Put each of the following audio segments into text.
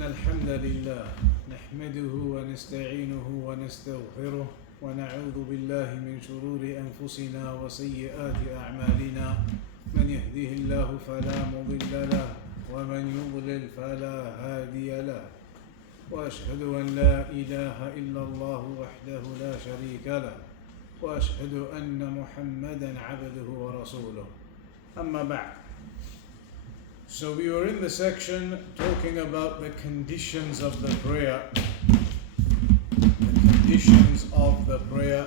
إن الحمد لله نحمده ونستعينه ونستغفره ونعوذ بالله من شرور أنفسنا وسيئات أعمالنا من يهده الله فلا مضل له ومن يضلل فلا هادي له وأشهد أن لا إله إلا الله وحده لا شريك له وأشهد أن محمدا عبده ورسوله أما بعد. So we were in the section talking about the conditions of the prayer. The conditions of the prayer.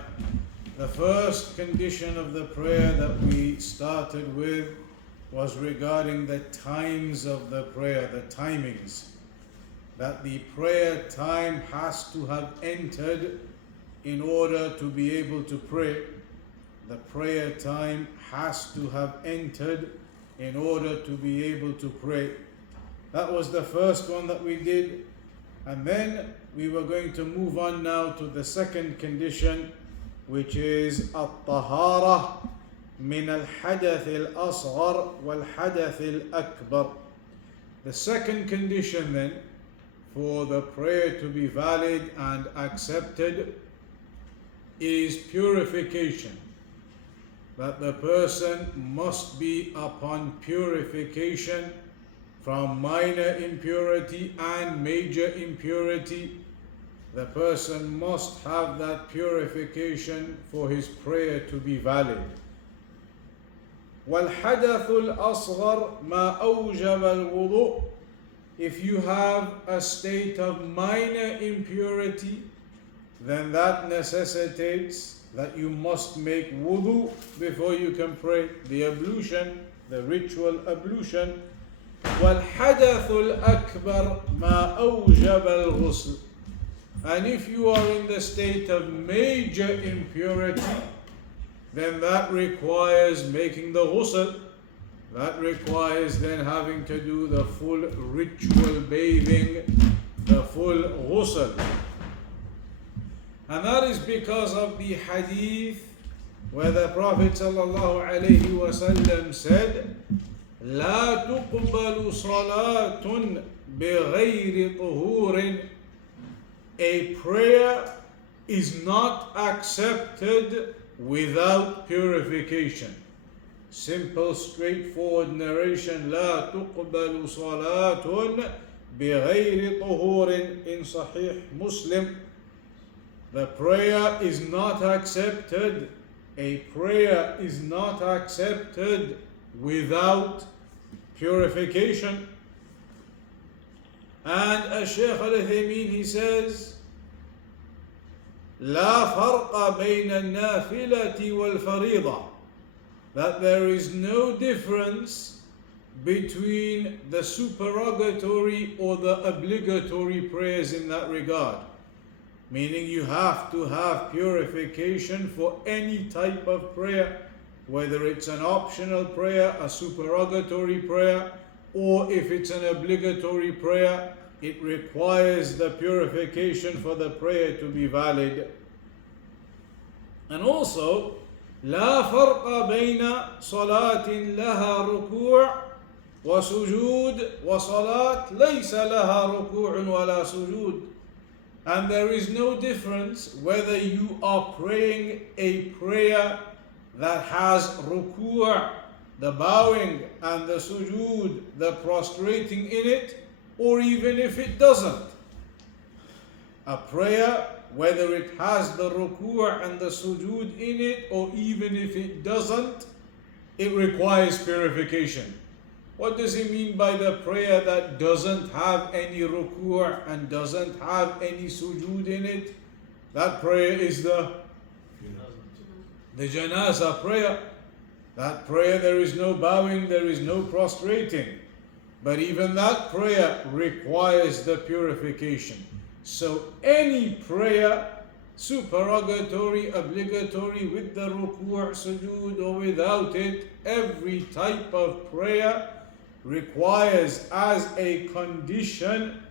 The first condition of the prayer that we started with was regarding the times of the prayer, the timings. That the prayer time has to have entered in order to be able to pray. The prayer time has to have entered in order to be able to pray. That was the first one that we did. And then we were going to move on now to the second condition, which is at-tahara min al-hadath al-asghar wal-hadath al-akbar. The second condition then for the prayer to be valid and accepted is purification. That the person must be upon purification from minor impurity and major impurity. The person must have that purification for his prayer to be valid. وَالْحَدَثُ الْأَصْغَرُ مَا أَوْجَبَ الْوُضُوء. If you have a state of minor impurity, then that necessitates that you must make wudu before you can pray, the ablution, the ritual ablution. وَالْحَدَثُ الْأَكْبَرُ مَا أَوْجَبَ الْغُسْلِ. And if you are in the state of major impurity, then that requires making the ghusl. That requires then having to do the full ritual bathing, the full ghusl. And that is because of the hadith where the Prophet ﷺ said, لا تقبل صلاة بغير طهور. A prayer is not accepted without purification. Simple, straightforward narration. لا تقبل صلاة بغير طهور in Sahih Muslim. The prayer is not accepted. A prayer is not accepted without purification. And Sheikh Uthaymeen, he says, لا فرق بين النافلة والفريضة. That there is no difference between the supererogatory or the obligatory prayers in that regard. Meaning you have to have purification for any type of prayer, whether it's an optional prayer, a supererogatory prayer, or if it's an obligatory prayer, it requires the purification for the prayer to be valid. And also, لا فرق بين صلاة لها ركوع وسجود وصلاة ليس لها ركوع ولا سجود. And there is no difference whether you are praying a prayer that has ruku', the bowing, and the sujood, the prostrating in it, or even if it doesn't. A prayer, whether it has the ruku' and the sujood in it, or even if it doesn't, it requires purification. What does he mean by the prayer that doesn't have any ruku' and doesn't have any sujood in it? That prayer is the janazah prayer. That prayer, there is no bowing, there is no prostrating. But even that prayer requires the purification. So any prayer, supererogatory, obligatory, with the ruku', sujood, or without it, every type of prayer requires as a condition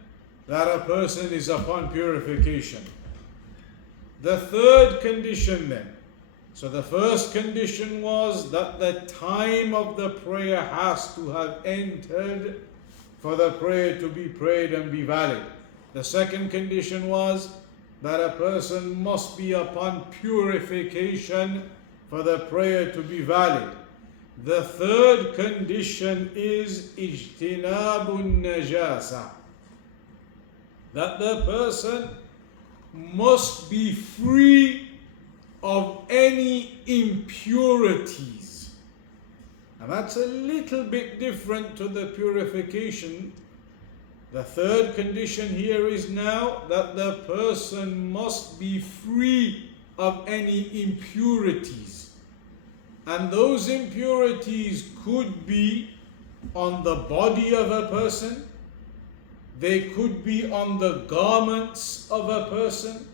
that a person is upon purification. The third condition then. So the first condition was that the time of the prayer has to have entered for the prayer to be prayed and be valid. The second condition was that a person must be upon purification for the prayer to be valid. The third condition is ijtinabun najasa, that the person must be free of any impurities. And that's a little bit different to the purification. The third condition here is now that the person must be free of any impurities. And those impurities could be on the body of a person, they could be on the garments of a person,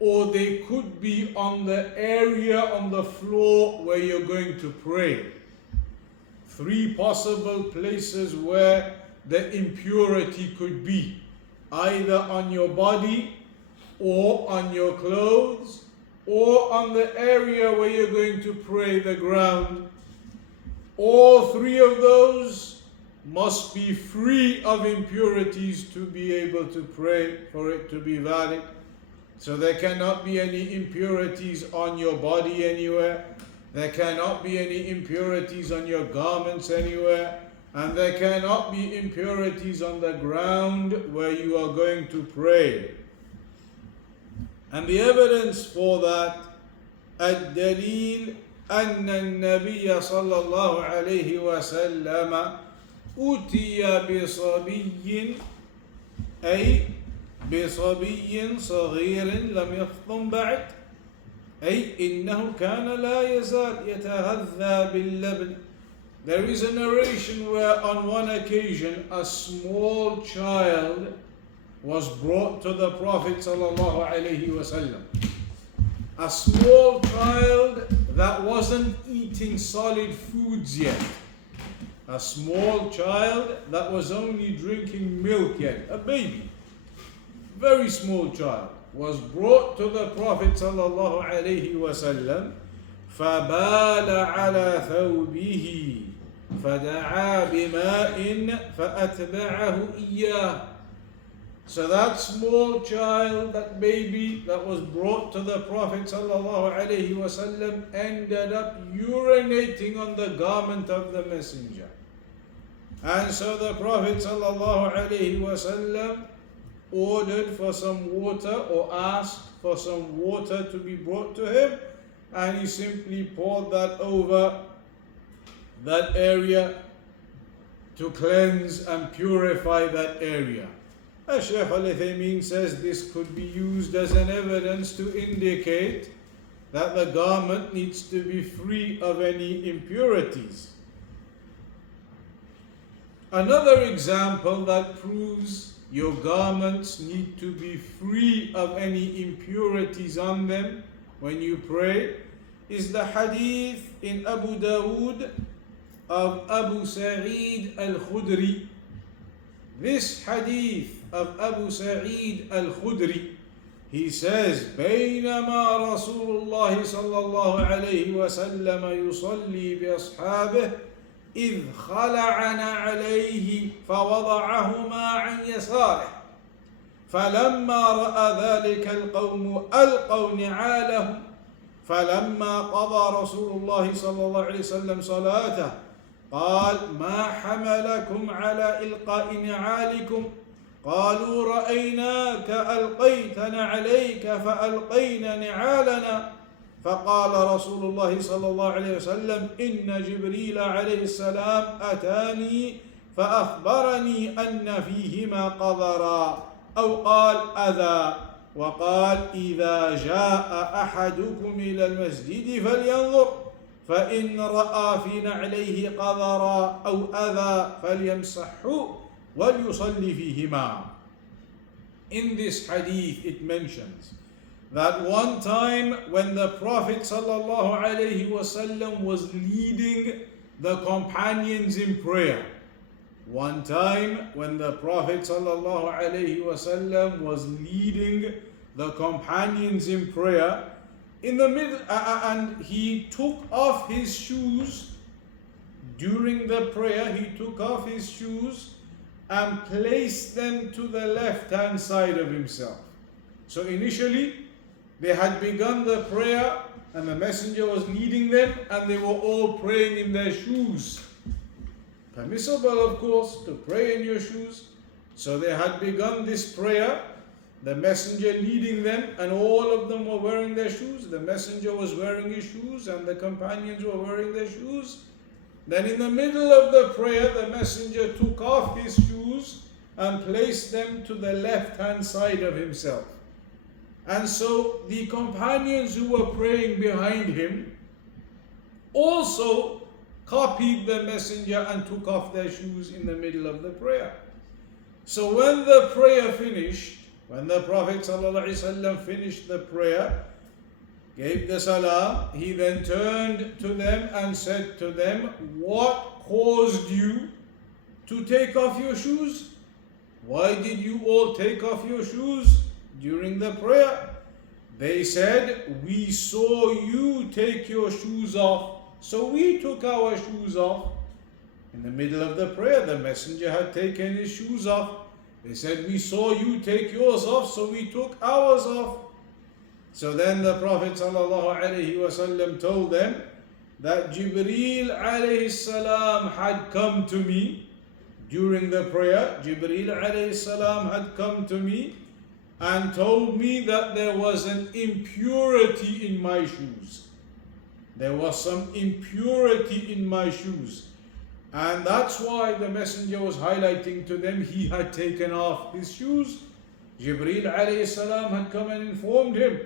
or they could be on the area on the floor where you're going to pray. Three possible places where the impurity could be, either on your body, or on your clothes, or on the area where you're going to pray, the ground. All three of those must be free of impurities to be able to pray, for it to be valid. So there cannot be any impurities on your body anywhere, there cannot be any impurities on your garments anywhere, and there cannot be impurities on the ground where you are going to pray. And the evidence for that, الدليل أن النبي صلى الله عليه وسلم أتي بصبي، أي بصبي صغير لم يفطم بعد، أي إنه كان لا يزال يتغذى باللبن. There is a narration where on one occasion a small child was brought to the Prophet sallallahu alaihi wasallam. A small child that wasn't eating solid foods yet. A small child that was only drinking milk yet. A baby. Very small child was brought to the Prophet sallallahu alaihi wasallam. فبال على ثوبه فدعا بماء فأتبعه إياه. So that small child, that baby that was brought to the Prophet ﷺ ended up urinating on the garment of the Messenger. And so the Prophet ﷺ ordered for some water, or asked for some water to be brought to him, and he simply poured that over that area to cleanse and purify that area. Sheikh Uthaymeen says this could be used as an evidence to indicate that the garment needs to be free of any impurities. Another example that proves your garments need to be free of any impurities on them when you pray is the hadith in Abu Dawood of Abu Sa'id al-Khudri. This hadith of Abu Sa'id al-Khudri, he says, بينما رسول الله صلى الله عليه وسلم يصلي بأصحابه إذ خلعنا عليه فوضعهما عن يساره فلما رأى ذلك القوم ألقوا نعالهم فلما قضى رسول الله صلى الله عليه وسلم صلاته قال ما حملكم على إلقاء نعالكم قالوا رأيناك ألقيتنا عليك فألقينا نعالنا فقال رسول الله صلى الله عليه وسلم إن جبريل عليه السلام أتاني فأخبرني أن فيهما قذرا أو قال أذى وقال إذا جاء أحدكم إلى المسجد فلينظر فإن رأى في نعليه قذرا أو أذى فليمسحه وَلْيُصَلِّ فِيهِمَا. In this hadith it mentions that one time when the Prophet ﷺ was leading the companions in prayer, one time when the Prophet ﷺ was leading the companions in prayer, in the middle, and he took off his shoes during the prayer, he took off his shoes, and placed them to the left-hand side of himself. So initially, they had begun the prayer and the messenger was leading them and they were all praying in their shoes. Permissible, of course, to pray in your shoes. So they had begun this prayer, the messenger leading them, and all of them were wearing their shoes. The messenger was wearing his shoes and the companions were wearing their shoes. Then in the middle of the prayer, the messenger took off his shoes and placed them to the left-hand side of himself. And so the companions who were praying behind him also copied the messenger and took off their shoes in the middle of the prayer. So when the prayer finished, when the Prophet ﷺ finished the prayer, gave the salam, he then turned to them and said to them, "What caused you to take off your shoes? Why did you all take off your shoes during the prayer?" They said, "We saw you take your shoes off, so we took our shoes off." In the middle of the prayer, the messenger had taken his shoes off. They said, "We saw you take yours off, so we took ours off." So then the Prophet ﷺ told them that Jibreel alayhi salam had come to me during the prayer. Jibreel alayhi salam had come to me and told me that there was an impurity in my shoes. There was some impurity in my shoes. And that's why the messenger was highlighting to them he had taken off his shoes. Jibreel alayhi salam had come and informed him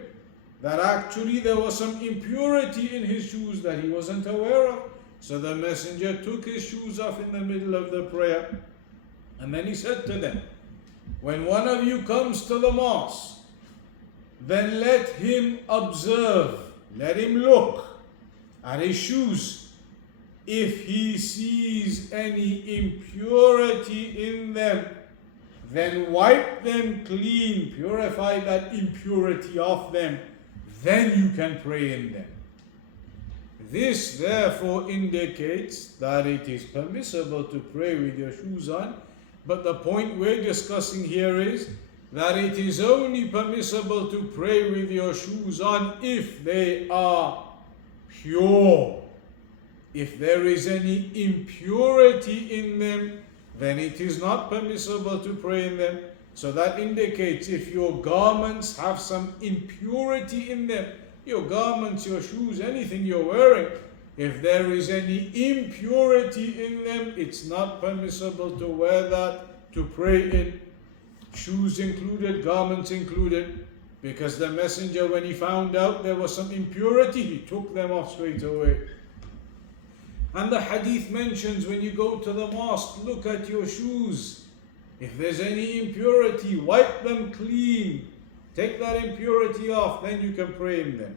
that actually there was some impurity in his shoes that he wasn't aware of. So the messenger took his shoes off in the middle of the prayer. And then he said to them, "When one of you comes to the mosque, then let him observe, let him look at his shoes. If he sees any impurity in them, then wipe them clean, purify that impurity off them. Then you can pray in them." This therefore indicates that it is permissible to pray with your shoes on, but the point we're discussing here is that it is only permissible to pray with your shoes on if they are pure. If there is any impurity in them, then it is not permissible to pray in them. So that indicates if your garments have some impurity in them, your garments, your shoes, anything you're wearing, if there is any impurity in them, it's not permissible to wear that, to pray in. Shoes included, garments included, because the messenger, when he found out there was some impurity, he took them off straight away. And the hadith mentions when you go to the mosque, look at your shoes. If there's any impurity, wipe them clean. Take that impurity off, then you can pray in them.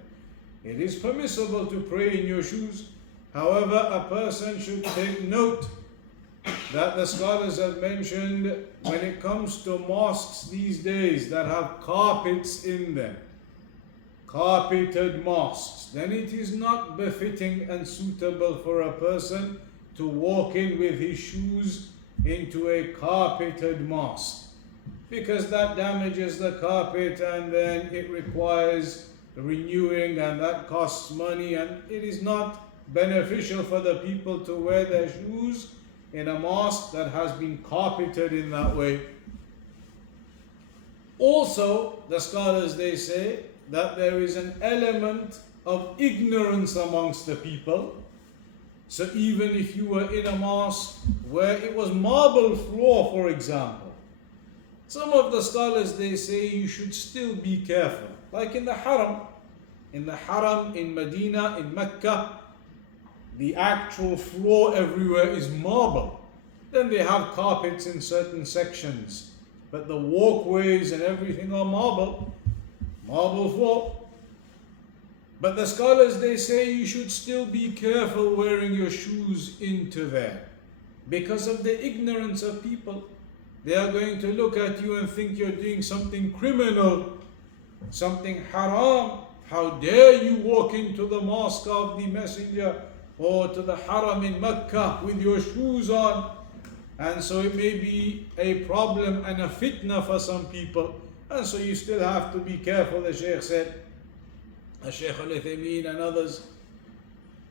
It is permissible to pray in your shoes. However, a person should take note that the scholars have mentioned when it comes to mosques these days that have carpets in them, carpeted mosques, then it is not befitting and suitable for a person to walk in with his shoes into a carpeted mosque, because that damages the carpet and then it requires renewing and that costs money, and it is not beneficial for the people to wear their shoes in a mosque that has been carpeted in that way. Also, the scholars, they say that there is an element of ignorance amongst the people. So even if you were in a mosque where it was marble floor, for example, some of the scholars, they say you should still be careful. Like in the haram, in Medina, in Mecca, the actual floor everywhere is marble. Then they have carpets in certain sections, but the walkways and everything are marble floor. But the scholars, they say you should still be careful wearing your shoes into there because of the ignorance of people. They are going to look at you and think you're doing something criminal, something haram. How dare you walk into the mosque of the messenger or to the haram in Mecca with your shoes on? And so it may be a problem and a fitna for some people. And so you still have to be careful, the Sheikh said, the Sheikh Uthaymeen and others.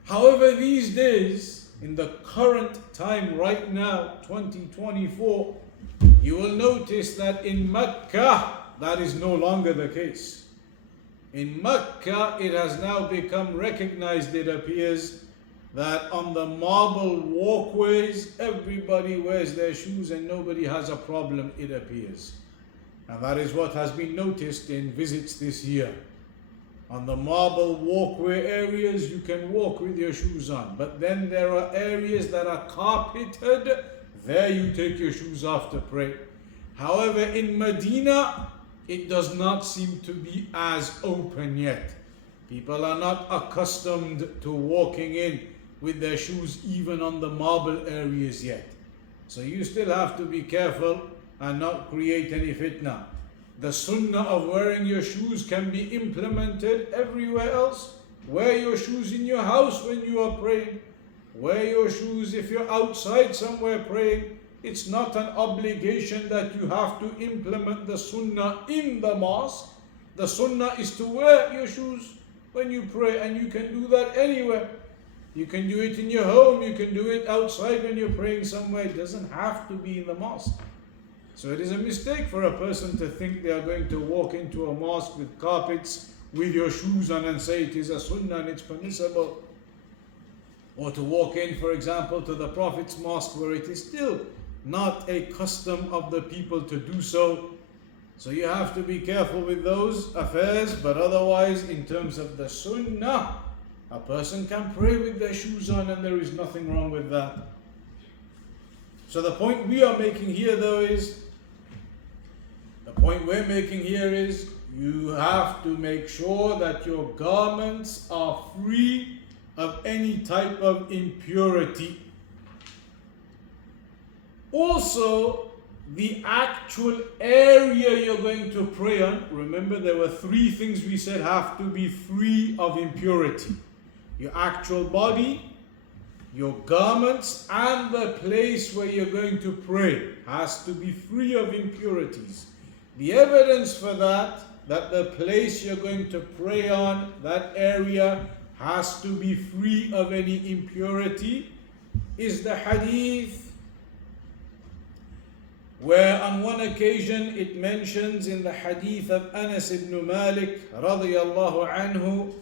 However, these days, in the current time right now, 2024, you will notice that in Mecca, that is no longer the case. In Mecca, it has now become recognized, it appears, that on the marble walkways, everybody wears their shoes and nobody has a problem, it appears. And that is what has been noticed in visits this year. On the marble walkway areas, you can walk with your shoes on. But then there are areas that are carpeted. There you take your shoes off to pray. However, in Medina, it does not seem to be as open yet. People are not accustomed to walking in with their shoes even on the marble areas yet. So you still have to be careful and not create any fitna. The sunnah of wearing your shoes can be implemented everywhere else. Wear your shoes in your house when you are praying. Wear your shoes if you're outside somewhere praying. It's not an obligation that you have to implement the sunnah in the mosque. The sunnah is to wear your shoes when you pray, and you can do that anywhere. You can do it in your home, you can do it outside when you're praying somewhere. It doesn't have to be in the mosque. So it is a mistake for a person to think they are going to walk into a mosque with carpets with your shoes on and say it is a sunnah and it's permissible. Or to walk in, for example, to the Prophet's mosque where it is still not a custom of the people to do so. So you have to be careful with those affairs, but otherwise, in terms of the sunnah, a person can pray with their shoes on and there is nothing wrong with that. So the point we are making here though is, you have to make sure that your garments are free of any type of impurity. Also, the actual area you're going to pray on, remember there were three things we said have to be free of impurity. Your actual body, your garments, and the place where you're going to pray has to be free of impurities. The evidence for that the place you're going to pray on, that area, has to be free of any impurity, is the hadith where on one occasion it mentions in the hadith of Anas ibn Malik radiyallahu anhu,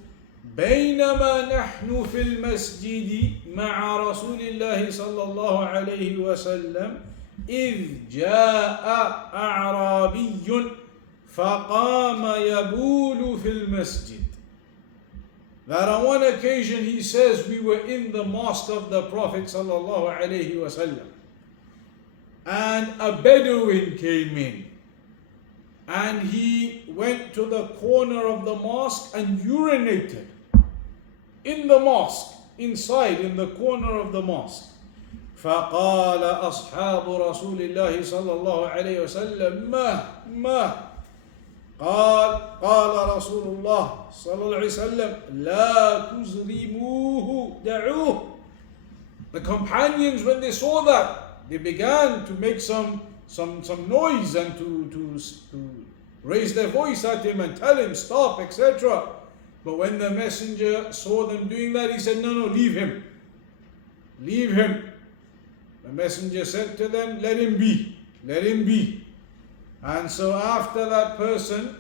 بينما نحن في المسجد مع رسول الله صلى الله عليه وسلم إذ جاء أعرابي فقام يبول في المسجد. That on one occasion he says we were in the mosque of the Prophet صلى الله عليه وسلم, and a Bedouin came in and he went to the corner of the mosque and urinated in the mosque, inside in the corner of the mosque. فقال أصحاب رسول الله صلى الله عليه وسلم ما قال رسول الله صلى الله عليه وسلم لا تزرموه دعوه. The companions, when they saw that, they began to make some noise and to raise their voice at him and tell him stop, etc. But when the messenger saw them doing that, he said, no, leave him. Leave him. The messenger said to them, let him be. And so after that person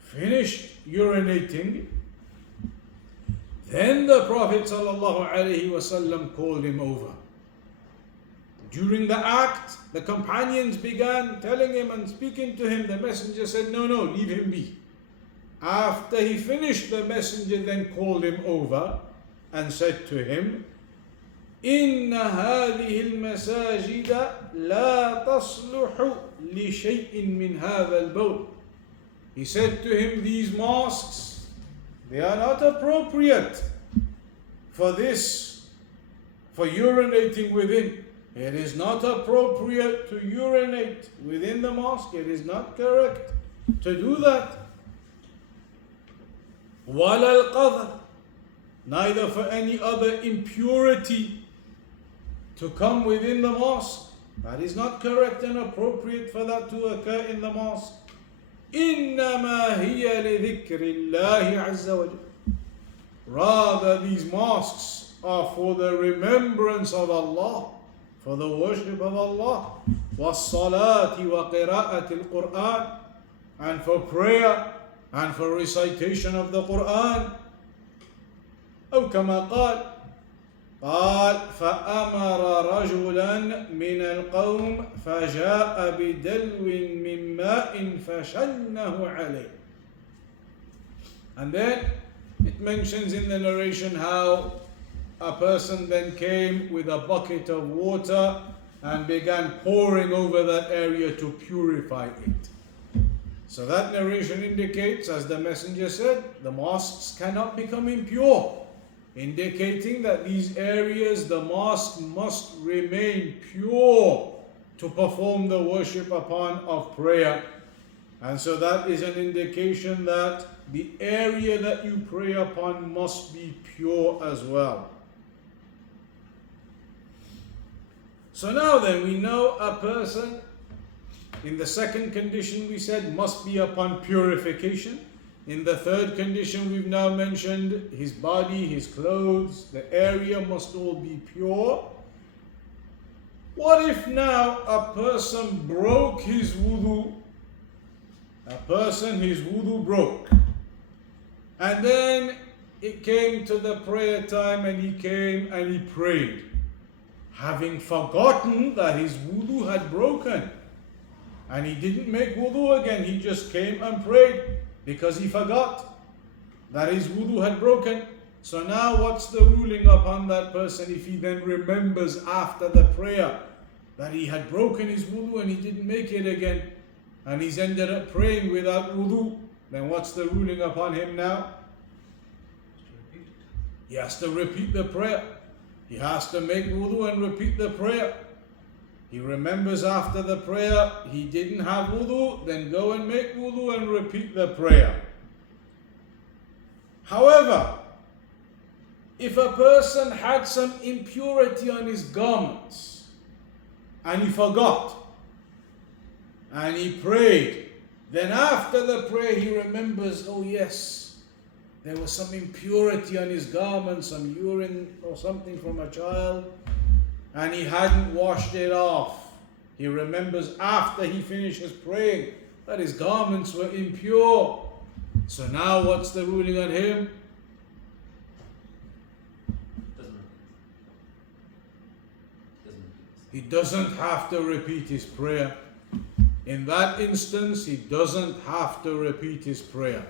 finished urinating, then the Prophet ﷺ called him over. During the act, the companions began telling him and speaking to him. The messenger said, no, leave him be. After he finished, the messenger then called him over and said to him, إن هذه المساجد لا تصلح لشيء من هذا البول. He said to him, these mosques, they are not appropriate for this, for urinating within. It is not appropriate to urinate within the mosque. It is not correct to do that. وَلَا الْقَذَرِ, neither for any other impurity to come within the mosque. That is not correct and appropriate for that to occur in the mosque. إِنَّمَا هِيَ لِذِكْرِ اللَّهِ عَزَّ وَجَلَّ. Rather, these mosques are for the remembrance of Allah, for the worship of Allah. وَالصَّلَاةِ وَقِرَاءَةِ الْقُرْآنِ, and for prayer and for recitation of the Quran. أو كما قال فأمر رجلا من القوم فجاء بدلو من ماء فشنه عليه. And then it mentions in the narration how a person then came with a bucket of water and began pouring over that area to purify it. So that narration indicates, as the messenger said, the mosques cannot become impure, indicating that these areas, the mosque must remain pure to perform the worship upon of prayer. And so that is an indication that the area that you pray upon must be pure as well. So now then, we know a person, in the second condition we said, must be upon purification. In the third condition we've now mentioned, his body, his clothes, the area must all be pure. What if now a person broke his wudu? His wudu broke. And then it came to the prayer time and he came and he prayed, having forgotten that his wudu had broken. And he didn't make wudu again, he just came and prayed because he forgot that his wudu had broken. So now what's the ruling upon that person if he then remembers after the prayer that he had broken his wudu and he didn't make it again, and he's ended up praying without wudu? Then what's the ruling upon him now? He has to repeat the prayer. He has to make wudu and repeat the prayer. He remembers after the prayer he didn't have wudu, then go and make wudu and repeat the prayer. However, if a person had some impurity on his garments and he forgot and he prayed, then after the prayer he remembers, oh yes, there was some impurity on his garments, some urine or something from a child, and he hadn't washed it off. He remembers after he finishes praying that his garments were impure. So now what's the ruling on him? He doesn't have to repeat his prayer. In that instance, he doesn't have to repeat his prayer.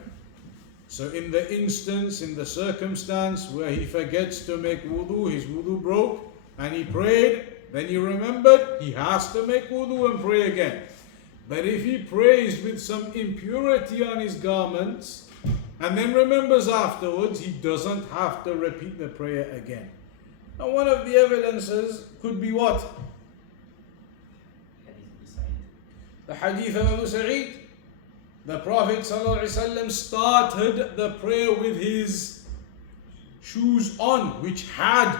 So in the instance, in the circumstance where he forgets to make wudu, his wudu broke, and he prayed, then he remembered, he has to make wudu and pray again. But if he prays with some impurity on his garments, and then remembers afterwards, he doesn't have to repeat the prayer again. Now one of the evidences could be what? The hadith of Abu Sa'id. The Prophet ﷺ started the prayer with his shoes on, which had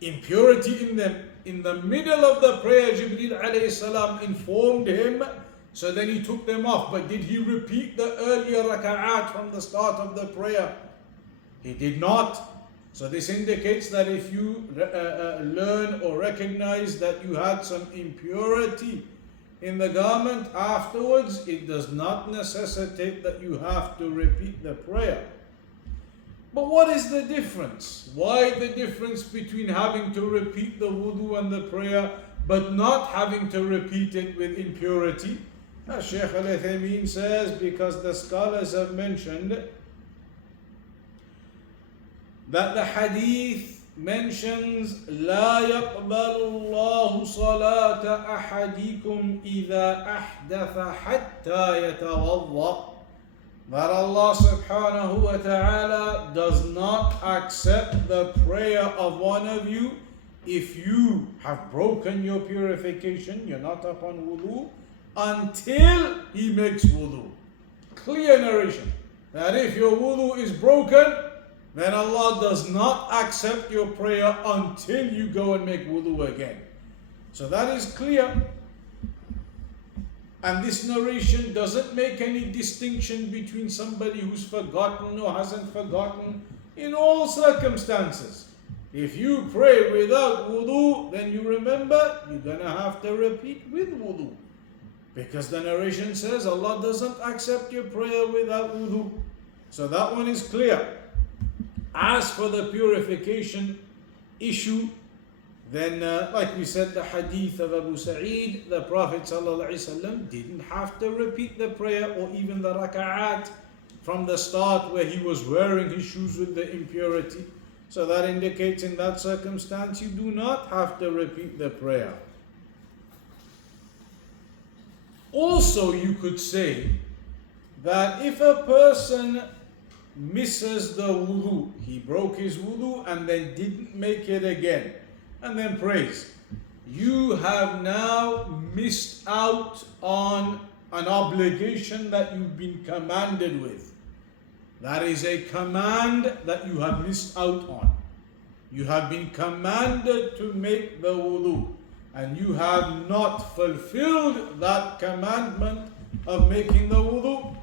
impurity in them. In the middle of the prayer, Jibreel alayhi salam informed him, so then he took them off. But did he repeat the earlier raka'at from the start of the prayer? He did not. So this indicates that if you learn or recognize that you had some impurity in the garment afterwards, it does not necessitate that you have to repeat the prayer. But what is the difference? Why the difference between having to repeat the wudu and the prayer but not having to repeat it with impurity? As Sheikh Uthaymeen says, because the scholars have mentioned that the hadith mentions لا يقبل الله صلاة أحدكم إذا أحدث حتى يتوضأ, that Allah subhanahu wa ta'ala does not accept the prayer of one of you if you have broken your purification, you're not upon wudu, until he makes wudu. Clear narration that if your wudu is broken, then Allah does not accept your prayer until you go and make wudu again. So that is clear. And this narration doesn't make any distinction between somebody who's forgotten or hasn't forgotten. In all circumstances, if you pray without wudu, then you remember you're going to have to repeat with wudu. Because the narration says Allah doesn't accept your prayer without wudu. So that one is clear. As for the purification issue, then like we said, the hadith of Abu Sa'id, the Prophet ﷺ didn't have to repeat the prayer or even the raka'at from the start where he was wearing his shoes with the impurity. So that indicates in that circumstance you do not have to repeat the prayer. Also, you could say that if a person misses the wudu, he broke his wudu and then didn't make it again, and then prays, you have now missed out on an obligation that you've been commanded with. That is a command that you have missed out on. You have been commanded to make the wudu, and you have not fulfilled that commandment of making the wudu.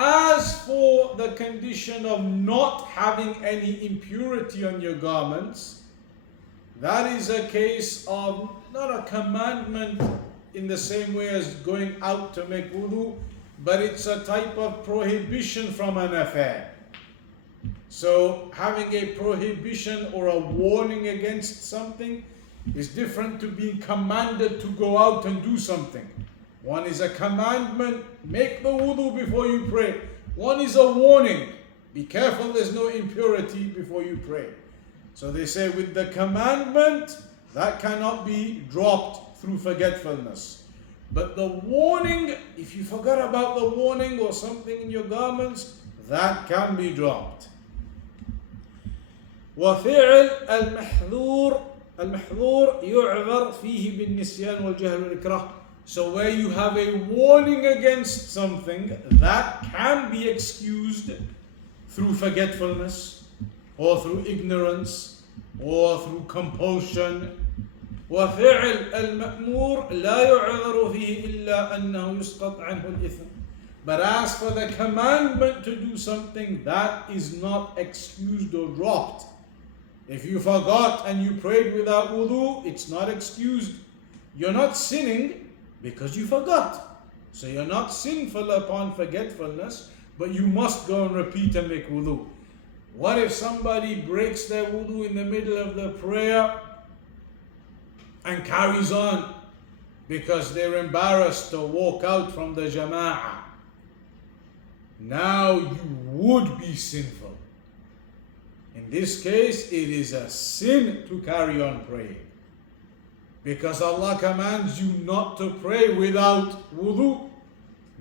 As for the condition of not having any impurity on your garments, that is a case of not a commandment in the same way as going out to make wudu, but it's a type of prohibition from an affair. So having a prohibition or a warning against something is different to being commanded to go out and do something. One is a commandment, make the wudu before you pray. One is a warning, be careful there's no impurity before you pray. So they say with the commandment, that cannot be dropped through forgetfulness. But the warning, if you forgot about the warning or something in your garments, that can be dropped. وفعل المحظور يعذر فيه بالنسيان والجهل والإكراه. So where you have a warning against something, that can be excused through forgetfulness or through ignorance or through compulsion. وفعل المأمور لا يعذر فيه إلا أنه يسقط عنه الإثم. But as for the commandment to do something, that is not excused or dropped. If you forgot and you prayed without wudu, it's not excused. You're not sinning because you forgot. So you're not sinful upon forgetfulness, but you must go and repeat and make wudu. What if somebody breaks their wudu in the middle of the prayer and carries on because they're embarrassed to walk out from the jama'ah? Now you would be sinful. In this case, it is a sin to carry on praying, because Allah commands you not to pray without wudu.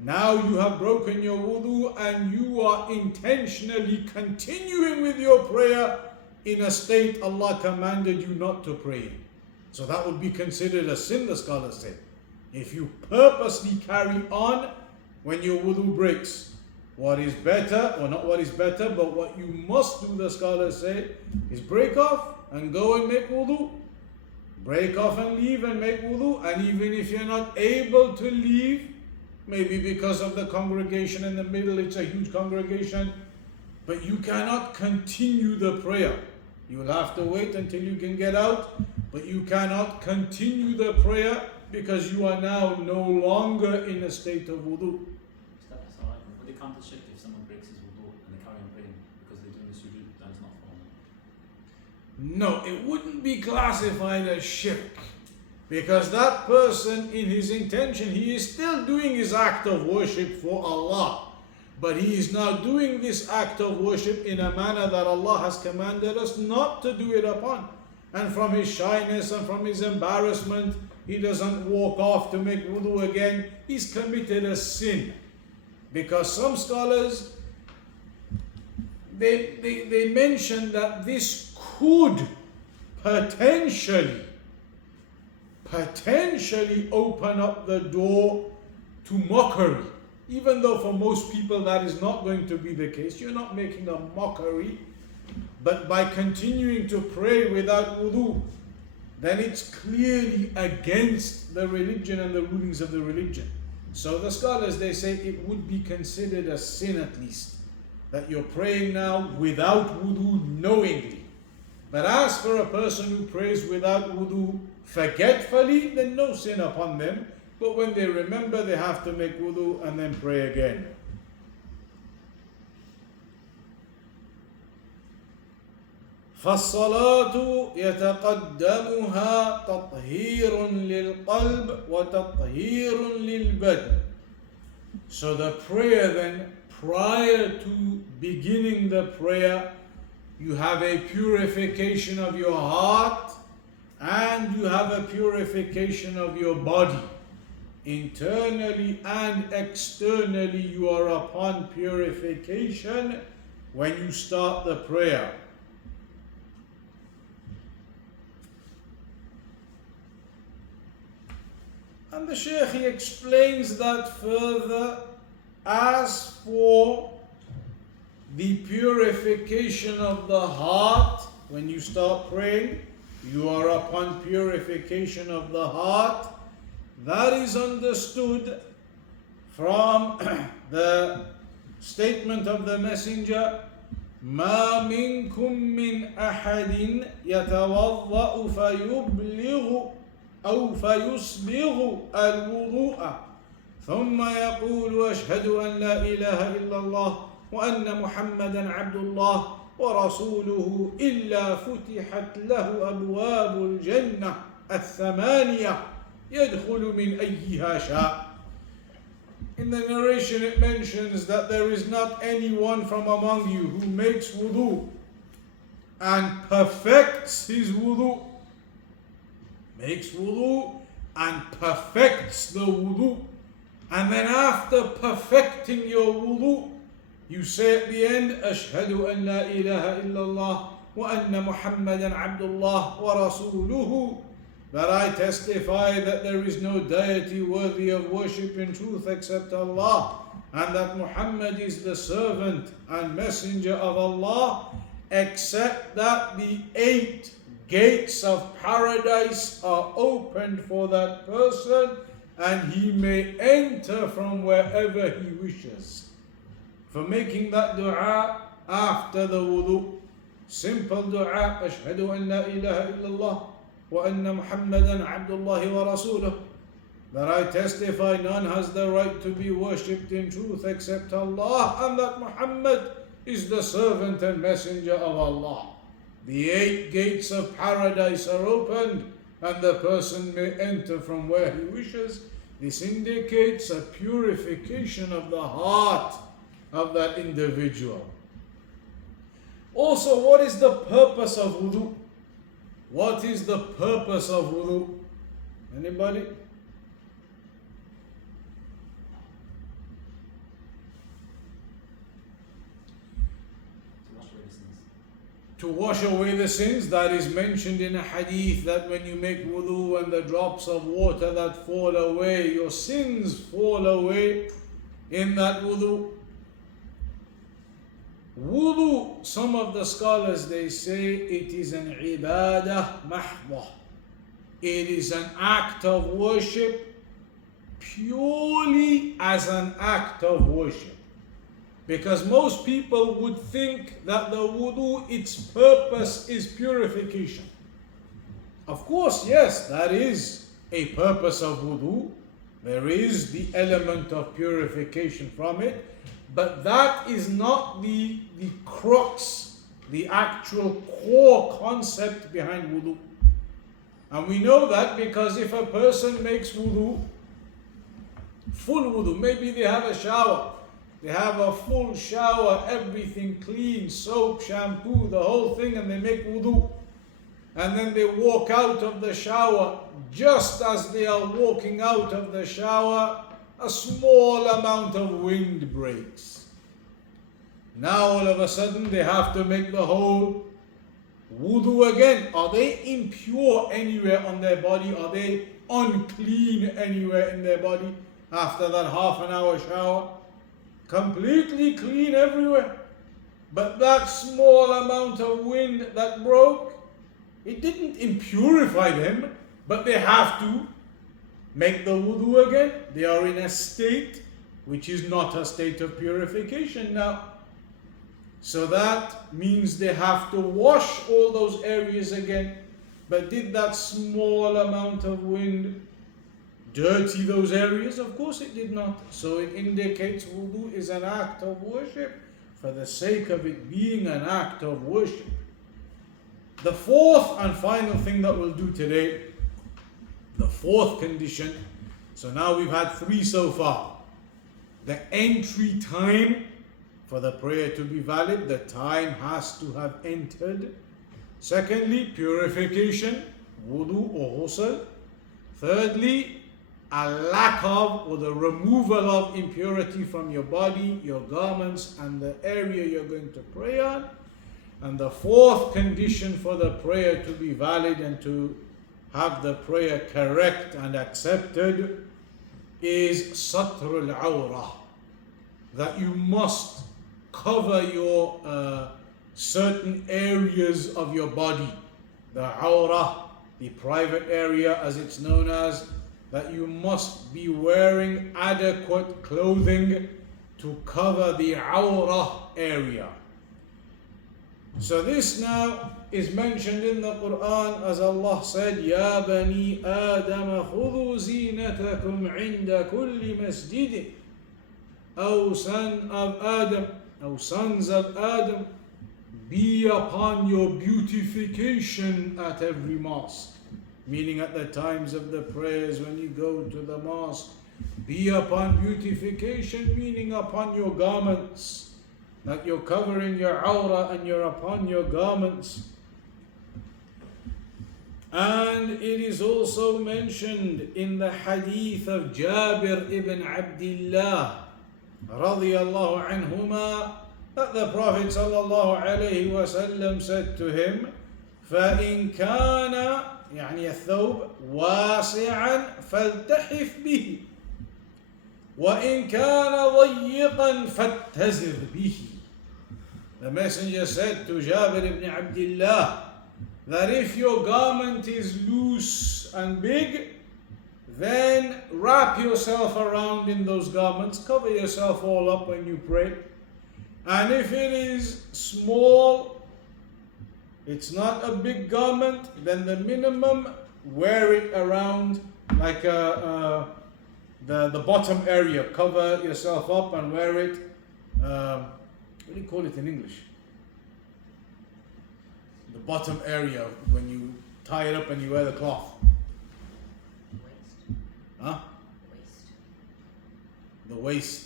Now you have broken your wudu and you are intentionally continuing with your prayer in a state Allah commanded you not to pray. So that would be considered a sin, the scholars say. If you purposely carry on when your wudu breaks, what is better, or not what is better, but what you must do, the scholars say, is break off and go and make wudu. Break off and leave and make wudu. And even if you're not able to leave, maybe because of the congregation in the middle, it's a huge congregation, but you cannot continue the prayer. You will have to wait until you can get out, but you cannot continue the prayer because you are now no longer in a state of wudu. Would they count as shirk if someone breaks his wudu and they carry on praying because they're doing the sujood and it's not falling? No, it wouldn't be classified as shirk, because that person, in his intention, he is still doing his act of worship for Allah, but he is now doing this act of worship in a manner that Allah has commanded us not to do it upon. And from his shyness and from his embarrassment, he doesn't walk off to make wudu again. He's committed a sin. Because some scholars, they mention that this could potentially open up the door to mockery. Even though for most people that is not going to be the case. You're not making a mockery, but by continuing to pray without wudu, then it's clearly against the religion and the rulings of the religion. So the scholars, they say it would be considered a sin at least, that you're praying now without wudu knowingly. But as for a person who prays without wudu forgetfully, then no sin upon them. But when they remember, they have to make wudu and then pray again. فالصلاة يتقدمها تطهير للقلب وتطهير للبدن. So the prayer then, prior to beginning the prayer, you have a purification of your heart and you have a purification of your body. Internally and externally you are upon purification when you start the prayer. And the Sheikh, he explains that further. As for the purification of the heart, when you start praying, you are upon purification of the heart. That is understood from the statement of the Messenger, ما منكم من أحد يتوضأ فيبلغ أو فيسبغ الوضوء ثم يقول أشهد أن لا إله إلا الله وأن محمدا عبد الله ورسوله إلا فتحت له أبواب الجنة الثمانية يدخل من أيها شاء. In the narration it mentions that there is not anyone from among you who makes wudu and perfects his wudu, makes wudu and perfects the wudu, and then after perfecting your wudu, you say at the end, Ashhadu an la ilaha illallah wa anna Muhammadan abdullah wa rasuluhu, that I testify that there is no deity worthy of worship in truth except Allah, and that Muhammad is the servant and messenger of Allah, except that the 8 gates of paradise are opened for that person and he may enter from wherever he wishes. For making that dua after the wudu, simple dua, Ashhadu an la ilaha illallah wa anna Muhammadan abdullah wa rasuluh, that I testify none has the right to be worshipped in truth except Allah, and that Muhammad is the servant and messenger of Allah. The 8 gates of paradise are opened and the person may enter from where he wishes. This indicates a purification of the heart of that individual. Also, what is the purpose of wudu? What is the purpose of wudu? Anybody? To wash away the sins. That is mentioned in a hadith that when you make wudu and the drops of water that fall away, your sins fall away in that wudu. Wudu, some of the scholars, they say it is an ibadah mahdah. It is an act of worship purely as an act of worship. Because most people would think that the wudu, its purpose is purification. Of course, yes, that is a purpose of wudu. There is the element of purification from it. But that is not the crux, the actual core concept behind wudu. And we know that because if a person makes wudu, full wudu, maybe they have a shower, they have a full shower, everything clean, soap, shampoo, the whole thing, and they make wudu. And then they walk out of the shower. Just as they are walking out of the shower, a small amount of wind breaks. Now all of a sudden they have to make the whole wudu again. Are they impure anywhere on their body? Are they unclean anywhere in their body after that half an hour shower? Completely clean everywhere. But that small amount of wind that broke, It didn't impurify them, but they have to make the wudu again. They are in a state which is not a state of purification now. So that means they have to wash all those areas again. But did that small amount of wind dirty those areas? Of course it did not. So it indicates wudu is an act of worship for the sake of it being an act of worship. The fourth and final thing that we'll do today, the fourth condition. So now we've had three so far. The entry time for the prayer to be valid, the time has to have entered. Secondly, purification, wudu or ghusl. Thirdly, a lack of or the removal of impurity from your body, your garments, and the area you're going to pray on. And the fourth condition for the prayer to be valid and to have the prayer correct and accepted is satr al-awrah, that you must cover your certain areas of your body, the awrah, the private area as it's known as, that you must be wearing adequate clothing to cover the awrah area. So this now is mentioned in the Quran as Allah said, Ya bani Adam khudhu zinatakum inda kulli masjid. O son of Adam, O sons of Adam, be upon your beautification at every mosque. Meaning at the times of the prayers when you go to the mosque. Be upon beautification, meaning upon your garments. That you're covering your awrah and you're upon your garments. And it is also mentioned in the hadith of Jabir ibn Abdullah radiyallahu anhuma that the Prophet sallallahu alayhi wa sallam said to him, فَإِنْ كَانَ يعني الثوب واسعا فالتحف به وإن كان ضيقا فاتزر به. The messenger said to Jabir ibn Abdullah that if your garment is loose and big, then wrap yourself around in those garments, cover yourself all up when you pray. And if it is small, it's not a big garment, then the minimum, wear it around like the bottom area. Cover yourself up and wear it. What do you call it in English? The bottom area when you tie it up and you wear the cloth. Waist. Huh? Waist. The waist.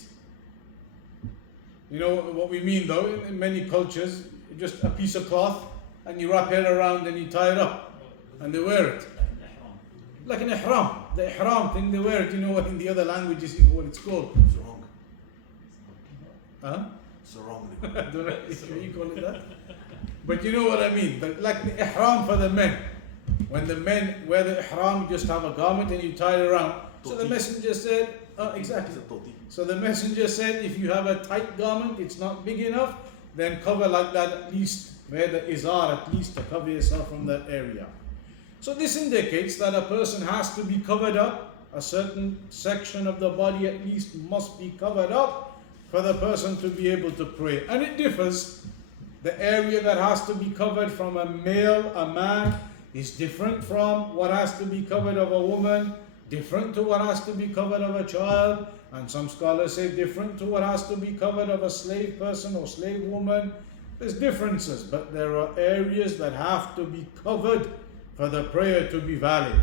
You know what we mean though, in many cultures, just a piece of cloth and you wrap it around and you tie it up and they wear it. Like an ihram. The ihram thing, they wear it. You know what in the other languages, you know what it's called? It's wrong. Huh? It's wrong. I don't know if you call it that. But you know what I mean. But like the ihram for the men. When the men wear the ihram, you just have a garment and you tie it around. So the messenger said, exactly. So the messenger said, if you have a tight garment, it's not big enough, then cover like that at least, wear the izar at least to cover yourself from that area. So this indicates that a person has to be covered up. A certain section of the body at least must be covered up for the person to be able to pray. And it differs. The area that has to be covered from a male, a man, is different from what has to be covered of a woman, different to what has to be covered of a child, and some scholars say different to what has to be covered of a slave person or slave woman. There's differences, but there are areas that have to be covered for the prayer to be valid.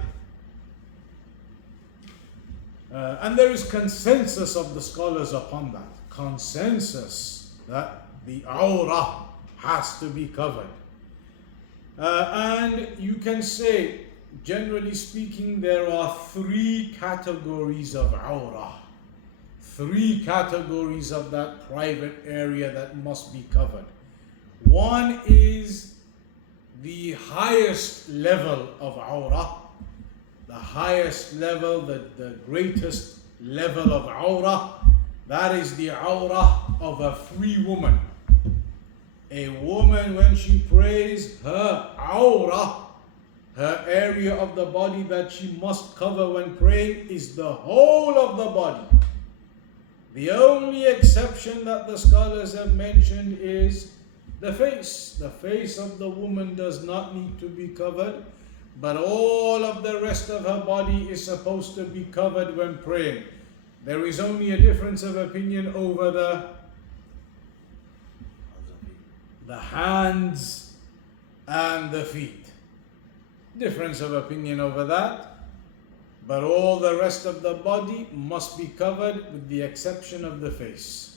And there is consensus of the scholars upon that. Consensus that the awrah has to be covered. And you can say, generally speaking, there are three categories of awrah. Three categories of that private area that must be covered. One is the highest level of awrah. The highest level, the greatest level of awrah, that is the awrah of a free woman. A woman, when she prays, her awrah her area of the body that she must cover when praying is the whole of the body. The only exception that the scholars have mentioned is the face. The face of the woman does not need to be covered, but all of the rest of her body is supposed to be covered when praying. There is only a difference of opinion over the hands and the feet. Difference of opinion over that. But all the rest of the body must be covered with the exception of the face.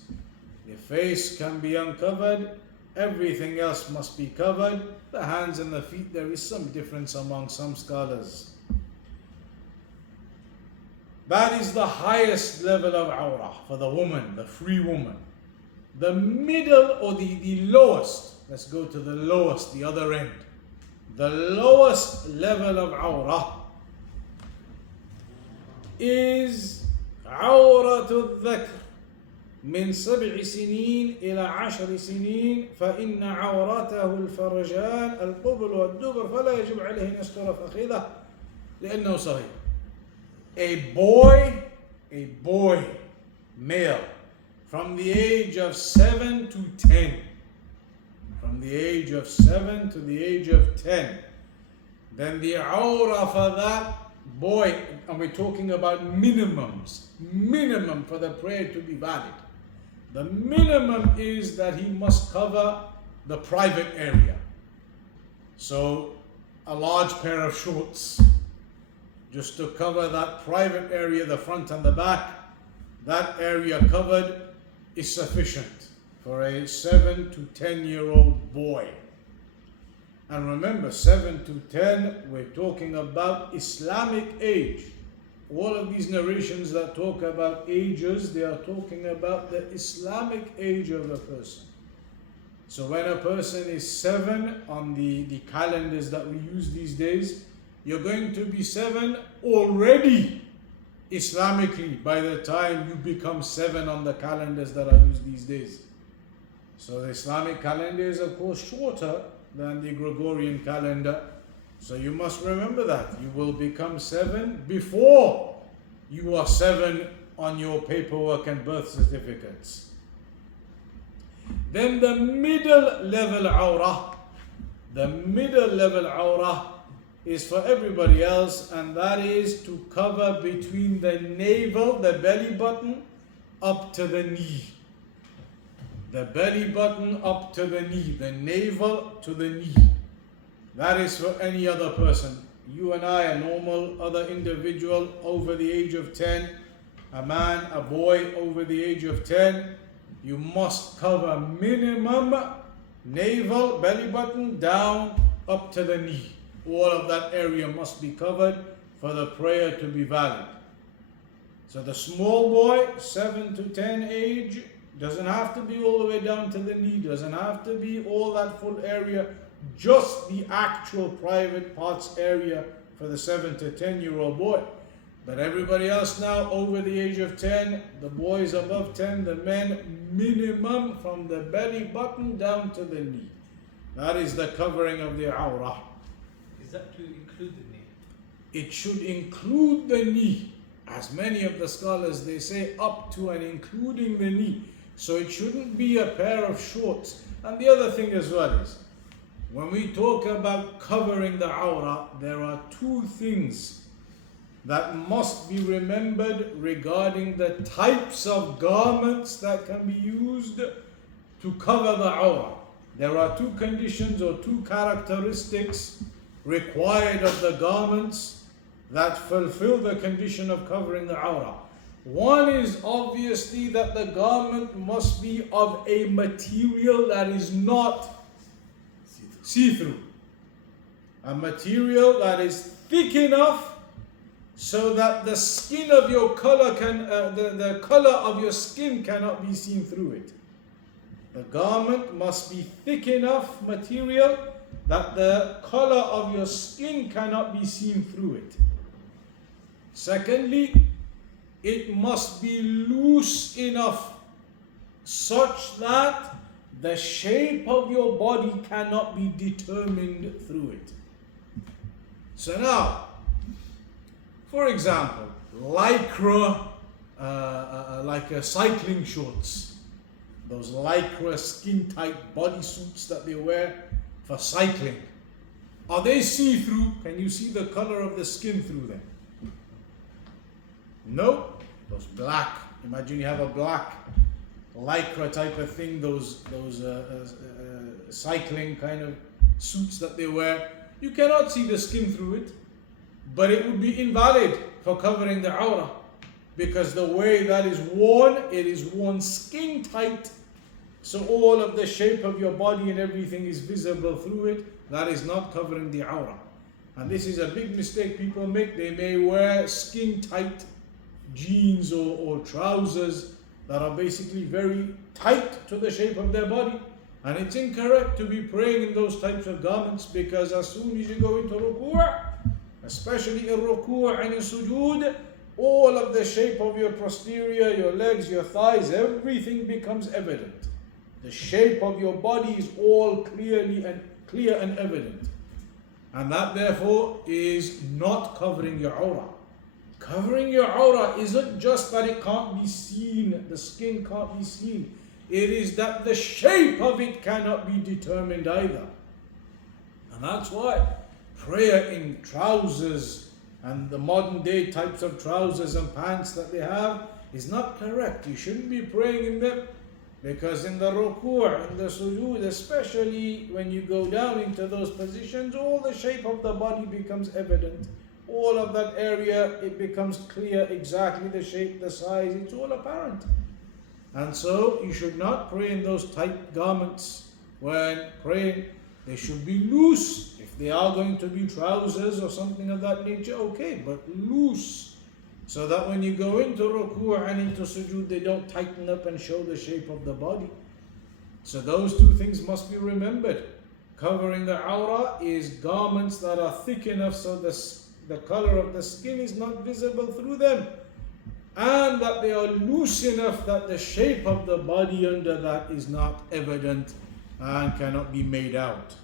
The face can be uncovered, everything else must be covered. The hands and the feet, there is some difference among some scholars. That is the highest level of awrah for the woman, the free woman. The middle or the lowest, let's go to the lowest, the other end. The lowest level of awrah is عورة الذكر من 7 سنين إلى 10 سنين فإن عورته الفرجان القبل والدبر فلا يجب عليه أن يستر فخذه لأنه صغير. A boy, male, from the age of 7 to 10, from the age of 7 to the age of 10, then the awrah for that boy, and we're talking about minimum for the prayer to be valid. The minimum is that he must cover the private area. So a large pair of shorts, just to cover that private area, the front and the back, that area covered is sufficient for a 7 to 10-year-old boy. And remember, 7 to 10, we're talking about Islamic age. All of these narrations that talk about ages, they are talking about the Islamic age of a person. So when a person is 7 on the calendars that we use these days, you're going to be 7 already Islamically by the time you become 7 on the calendars that are used these days. So the Islamic calendar is of course shorter than the Gregorian calendar. So you must remember that. You will become 7 before you are 7 on your paperwork and birth certificates. Then the middle level awrah. The middle level awrah is for everybody else, and that is to cover between the navel, the belly button, up to the knee. The belly button up to the knee, the navel to the knee. That is for any other person. You and I, a normal other individual over the age of 10, a man, a boy over the age of 10, you must cover minimum navel, belly button, down up to the knee. All of that area must be covered for the prayer to be valid. So the small boy, 7 to 10 age, doesn't have to be all the way down to the knee, doesn't have to be all that full area, just the actual private parts area for the 7 to 10-year-old boy. But everybody else now over the age of 10, the boys above 10, the men, minimum from the belly button down to the knee. That is the covering of the awrah. Is that to include the knee? It should include the knee. As many of the scholars, they say up to and including the knee. So it shouldn't be a pair of shorts. And the other thing as well is, when we talk about covering the awrah, there are 2 things that must be remembered regarding the types of garments that can be used to cover the awrah. There are 2 conditions or 2 characteristics required of the garments that fulfill the condition of covering the awrah. One is obviously that the garment must be of a material that is not see-through. A material that is thick enough so that the skin of your color the color of your skin cannot be seen through it. The garment must be thick enough material that the color of your skin cannot be seen through it. Secondly, it must be loose enough such that the shape of your body cannot be determined through it. So now, for example, lycra, like cycling shorts, those lycra skin-tight bodysuits that they wear for cycling. Are they see-through? Can you see the color of the skin through them? No. Those black. Imagine you have a black lycra type of thing. Those cycling kind of suits that they wear. You cannot see the skin through it, but it would be invalid for covering the awrah, because the way that is worn, it is worn skin tight. So all of the shape of your body and everything is visible through it. That is not covering the awrah. And this is a big mistake people make. They may wear skin tight jeans or trousers that are basically very tight to the shape of their body. And it's incorrect to be praying in those types of garments, because as soon as you go into ruku', especially in ruku' and in sujood, all of the shape of your posterior, your legs, your thighs, everything becomes evident. The shape of your body is all clear and evident. And that therefore is not covering your awrah. Covering your awrah isn't just that it can't be seen, the skin can't be seen. It is that the shape of it cannot be determined either. And that's why prayer in trousers and the modern day types of trousers and pants that they have is not correct. You shouldn't be praying in them, because in the ruku', in the sujood, especially when you go down into those positions, all the shape of the body becomes evident. All of that area, it becomes clear exactly the shape, the size, it's all apparent. And so you should not pray in those tight garments. When praying, they should be loose. If they are going to be trousers or something of that nature, okay, but loose. So that when you go into ruku' and into sujood, they don't tighten up and show the shape of the body. So those two things must be remembered. Covering the awrah is garments that are thick enough so the color of the skin is not visible through them, and that they are loose enough that the shape of the body under that is not evident and cannot be made out.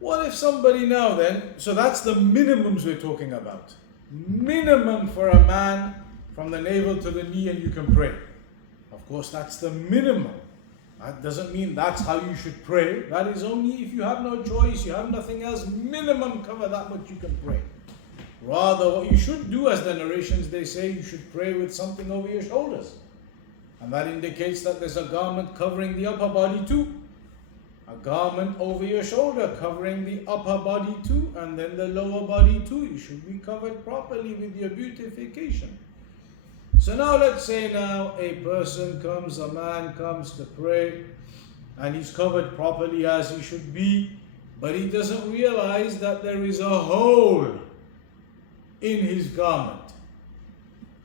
What if somebody now then, so that's the minimums we're talking about. Minimum for a man from the navel to the knee, and you can pray. Of course, that's the minimum. That doesn't mean that's how you should pray. That is only if you have no choice, you have nothing else, minimum cover that much you can pray. Rather, what you should do, as the narrations they say, you should pray with something over your shoulders. And that indicates that there's a garment covering the upper body too. A garment over your shoulder covering the upper body too, and then the lower body too. You should be covered properly with your beautification. So now let's say now a person comes, a man comes to pray, and he's covered properly as he should be, but he doesn't realize that there is a hole in his garment.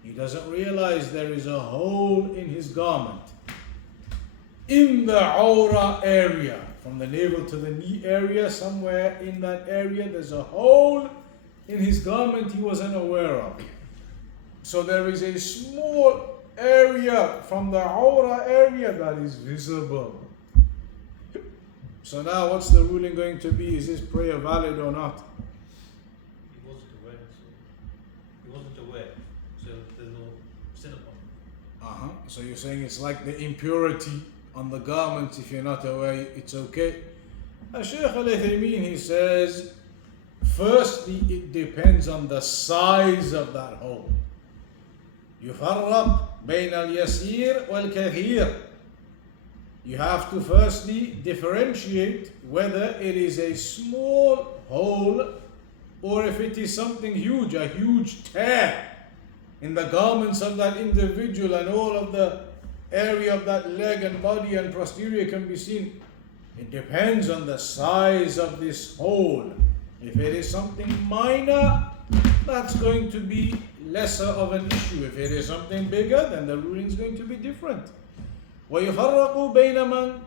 He doesn't realize there is a hole in his garment. In the awrah area, from the navel to the knee area, somewhere in that area, there's a hole in his garment he wasn't aware of. So there is a small area from the awrah area that is visible. So now what's the ruling going to be? Is this prayer valid or not? He wasn't aware, so there's no sin upon him. So you're saying it's like the impurity on the garments. If you're not aware, it's okay. Sheikh Uthaymeen, he says, firstly, it depends on the size of that hole. يفرق بين اليسير والكثير. You have to firstly differentiate whether it is a small hole or if it is something huge, a huge tear in the garments of that individual, and all of the area of that leg and body and posterior can be seen. It depends on the size of this hole. If it is something minor, that's going to be lesser of an issue. If it is something bigger, then the ruling is going to be different. ويفرق بين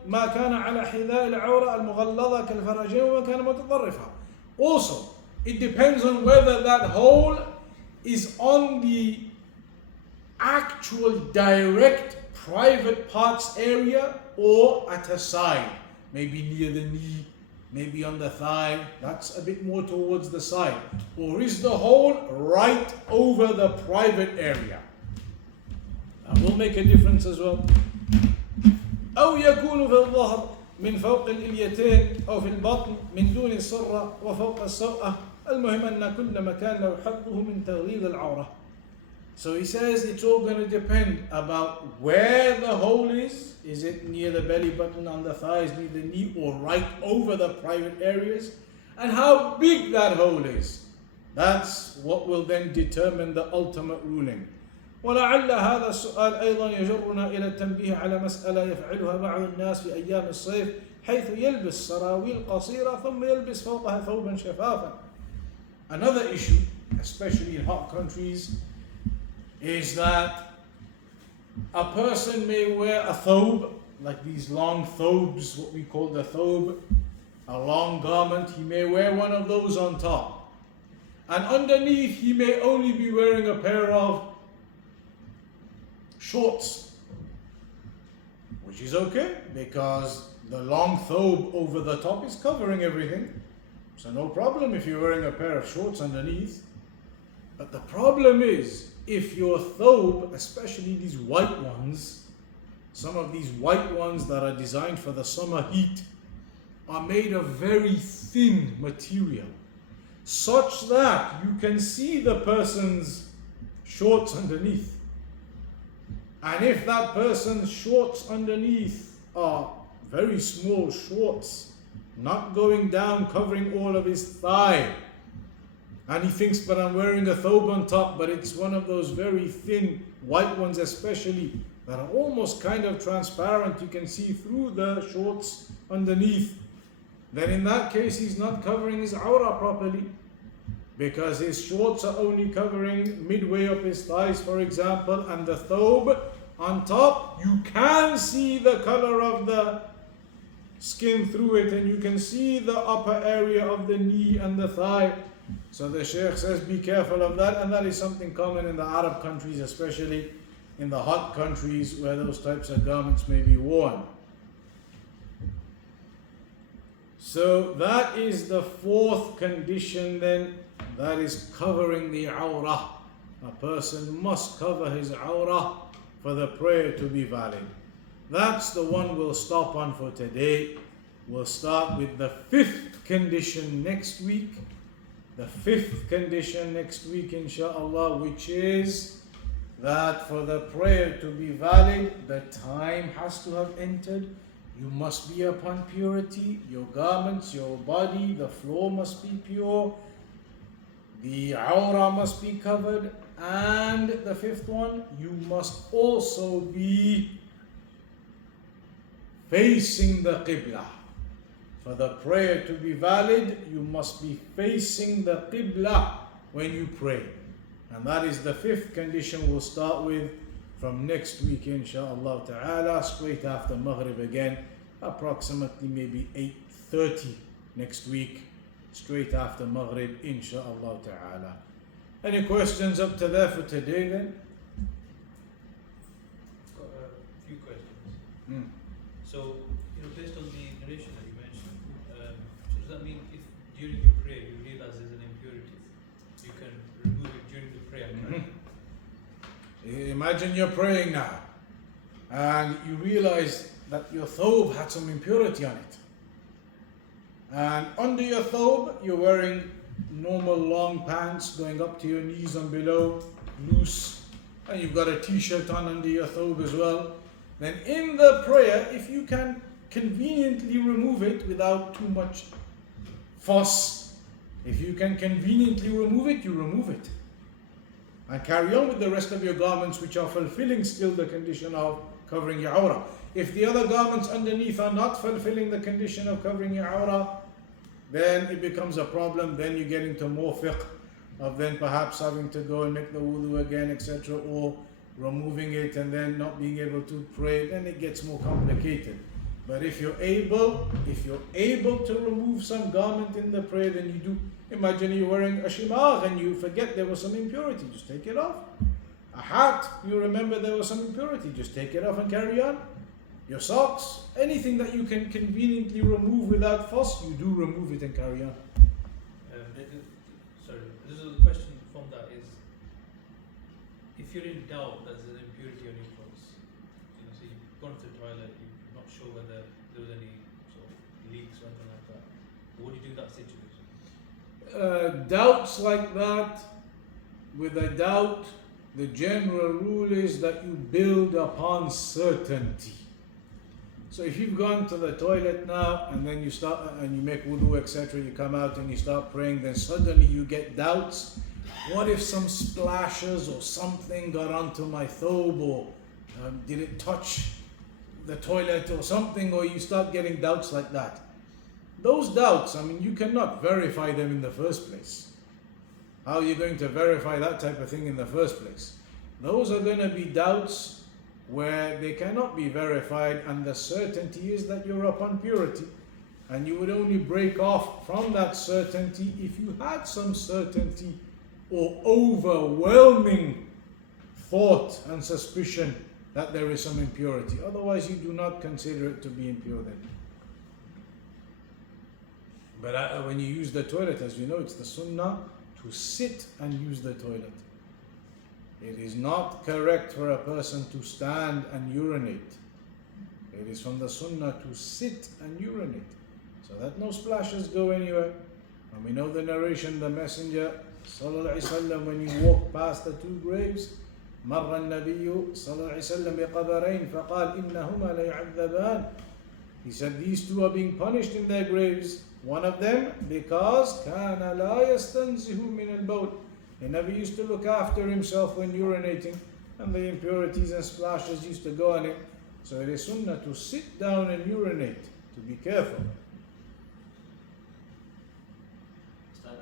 ما كان على حذاء العورة المغلظة كالفرجين وما كان متطرفة. Also, it depends on whether that hole is on the actual direct private parts area or at a side, maybe near the knee, maybe on the thigh, that's a bit more towards the side, or is the hole right over the private area? That will make a difference as well. أو يكون في الظهر من فوق الإليتين أو في البطن من دون السرة وفوق السوءة المهم أن كل مكان له حظه من تغليظ العورة. So he says it's all going to depend about where the hole is. Is it near the belly button, on the thighs, near the knee, or right over the private areas? And how big that hole is. That's what will then determine the ultimate ruling. ولعل هذا السؤال أيضا يجرنا إلى التنبيه على مسألة يفعلها بعض الناس في أيام الصيف حيث يلبس سراويل قصيرة ثم يلبس فوقها ثوبا شفافا. Another issue, especially in hot countries, is that a person may wear a thobe, like these long thobes, what we call the thobe, a long garment. He may wear one of those on top. And underneath, he may only be wearing a pair of shorts, which is okay because the long thobe over the top is covering everything. So no problem if you're wearing a pair of shorts underneath. But the problem is, if your thobe, especially these white ones, some of these white ones that are designed for the summer heat, are made of very thin material, such that you can see the person's shorts underneath. And if that person's shorts underneath are very small shorts, not going down, covering all of his thigh, and he thinks, but I'm wearing a thobe on top, but it's one of those very thin white ones especially, that are almost kind of transparent, you can see through the shorts underneath, then in that case he's not covering his awrah properly, because his shorts are only covering midway up his thighs, for example, and the thobe on top, you can see the color of the skin through it, and you can see the upper area of the knee and the thigh. So the Sheikh says be careful of that, and that is something common in the Arab countries, especially in the hot countries where those types of garments may be worn. So that is the fourth condition then, that is covering the awrah. A person must cover his awrah for the prayer to be valid. That's the one we'll stop on for today. We'll start with the fifth condition next week. The fifth condition next week, inshallah, which is that for the prayer to be valid, the time has to have entered. You must be upon purity. Your garments, your body, the floor must be pure. The awrah must be covered. And the fifth one, you must also be facing the Qibla. For the prayer to be valid, you must be facing the Qibla when you pray. And that is the fifth condition we'll start with from next week, inshaAllah ta'ala, straight after Maghrib again, approximately maybe 8:30 next week, straight after Maghrib, inshaAllah ta'ala. Any questions up to there for today then? I've got a few questions. So, based on the narration that you mentioned, so does that mean if during your prayer you realize there's an impurity, you can remove it during the prayer, right? Imagine you're praying now, and you realize that your thobe had some impurity on it. And under your thobe, you're wearing normal long pants going up to your knees and below, loose, and you've got a t-shirt on under your thobe as well. Then in the prayer, if you can conveniently remove it without too much fuss, if you can conveniently remove it, you remove it. And carry on with the rest of your garments, which are fulfilling still the condition of covering your awrah. If the other garments underneath are not fulfilling the condition of covering your awrah, then it becomes a problem. Then you get into more fiqh of then perhaps having to go and make the wudu again, etc., or removing it and then not being able to pray. Then it gets more complicated. But if you're able to remove some garment in the prayer, then you do. Imagine you're wearing a shimagh and you forget there was some impurity. Just take it off A hat, you remember there was some impurity, just take it off and carry on. Your socks, anything that you can conveniently remove without fuss, you do remove it and carry on. Sorry, this is a question from that is, if you're in doubt that there's an impurity on your clothes, so you've gone to the toilet, you're not sure whether there was any sort of leaks or anything like that, what do you do in that situation? Doubts like that, with a doubt, the general rule is that you build upon certainty. So if you've gone to the toilet now and then you start and you make wudu, etc., you come out and you start praying, then suddenly you get doubts. What if some splashes or something got onto my thobe, or did it touch the toilet or something, or you start getting doubts like that. Those doubts, I mean, you cannot verify them in the first place. How are you going to verify that type of thing in the first place? Those are going to be doubts where they cannot be verified, and the certainty is that you're upon purity, and you would only break off from that certainty if you had some certainty or overwhelming thought and suspicion that there is some impurity. Otherwise you do not consider it to be impure then. But when you use the toilet, as you know, it's the sunnah to sit and use the toilet. It is not correct for a person to stand and urinate. It is from the sunnah to sit and urinate, so that no splashes go anywhere. And we know the narration, the Messenger Sallallahu Alaihi Wasallam, when he walked past the two graves, مر النبي صلى الله عليه وسلم بقبرين فقال إنهما ليعذبان. He said these two are being punished in their graves. One of them because كان لا يستنزه من البول. The Nabi used to look after himself when urinating, and the impurities and splashes used to go on it. So it is sunnah to sit down and urinate, to be careful. If a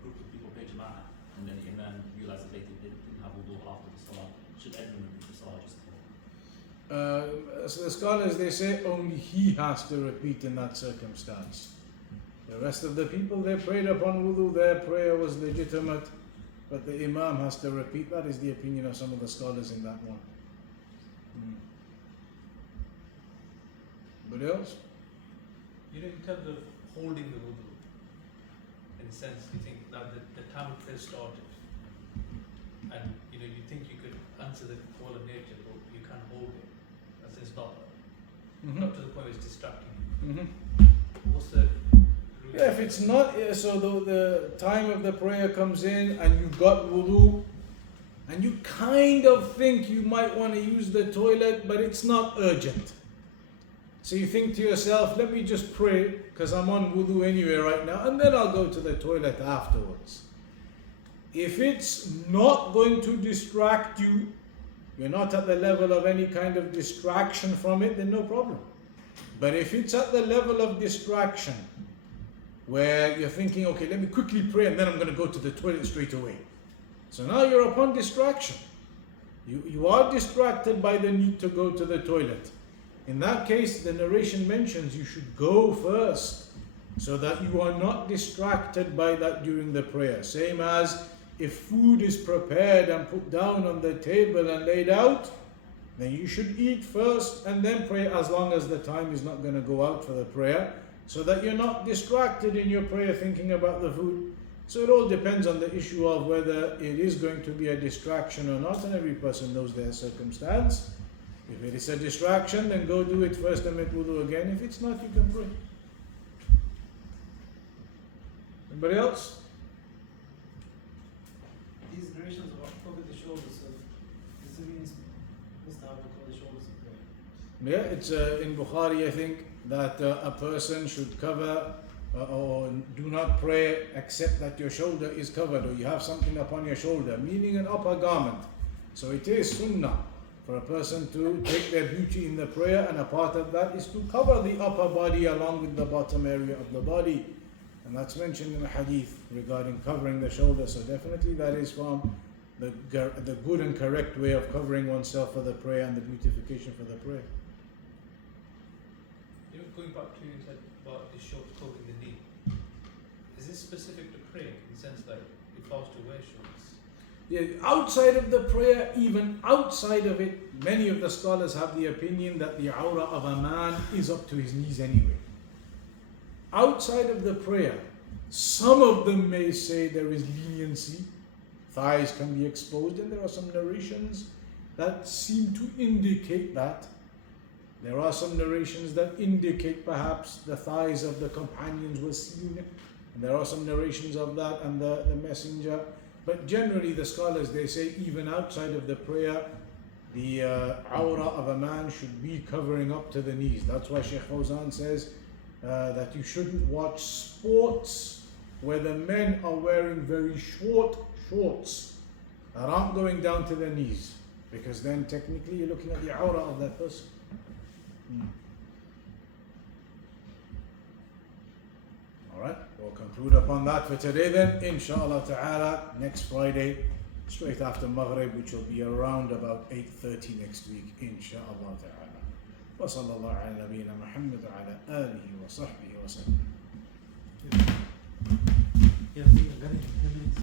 group of people pay Jama'ah and then the Imam realizes later they didn't have wudu after the Salah, should everyone repeat the Salah just So the scholars, they say only he has to repeat in that circumstance. The rest of the people, they prayed upon wudu, their prayer was legitimate, but the Imam has to repeat. That is the opinion of some of the scholars in that one. Anybody else? You know, in terms of holding the wudu, in a sense, you think that the time of prayer started, and you think you could answer the call of nature, but you can't hold it. As it's not to the point where it's distracting you. What's the rule? Yeah, if it's not, so the time of the prayer comes in and you've got wudu, and you kind of think you might want to use the toilet, but it's not urgent. So you think to yourself, let me just pray, because I'm on wudu anyway right now, and then I'll go to the toilet afterwards. If it's not going to distract you, you're not at the level of any kind of distraction from it, then no problem. But if it's at the level of distraction, where you're thinking, okay, let me quickly pray and then I'm going to go to the toilet straight away. So now you're upon distraction. You are distracted by the need to go to the toilet. In that case, the narration mentions you should go first, so that you are not distracted by that during the prayer. Same as if food is prepared and put down on the table and laid out, then you should eat first and then pray, as long as the time is not going to go out for the prayer, so that you're not distracted in your prayer thinking about the food. So it all depends on the issue of whether it is going to be a distraction or not, and every person knows their circumstance. If it is a distraction, then go do it first and make wudu again. If it's not, you can pray. Anybody else? These narrations about cover the shoulders, so does it mean Mr. Abdul cover the shoulders of prayer? Yeah, it's in Bukhari, I think, that a person should cover or do not pray except that your shoulder is covered, or you have something upon your shoulder, meaning an upper garment. So it is sunnah for a person to take their beauty in the prayer, and a part of that is to cover the upper body along with the bottom area of the body. And that's mentioned in the hadith regarding covering the shoulder. So definitely that is from the good and correct way of covering oneself for the prayer and the beautification for the prayer. Going back to you said about the shorts covering the knee, is this specific to praying in the sense that if I was to wear shorts? Outside of the prayer, even outside of it, many of the scholars have the opinion that the awrah of a man is up to his knees anyway. Outside of the prayer, some of them may say there is leniency, thighs can be exposed, and there are some narrations that seem to indicate that. There are some narrations that indicate perhaps the thighs of the companions were seen, and there are some narrations of that and the messenger. But generally the scholars, they say even outside of the prayer, the awrah of a man should be covering up to the knees. That's why Sheikh Fawzan says that you shouldn't watch sports where the men are wearing very short shorts that aren't going down to the knees, because then technically you're looking at the awrah of that person. Alright, we'll conclude upon that for today then, inshallah ta'ala, next Friday, straight after Maghrib, which will be around about 8:30 next week, inshallah ta'ala. Wa sallallahu ala nabiyyina Muhammad wa ala alihi wa sahbihi wa sallam. Yeah,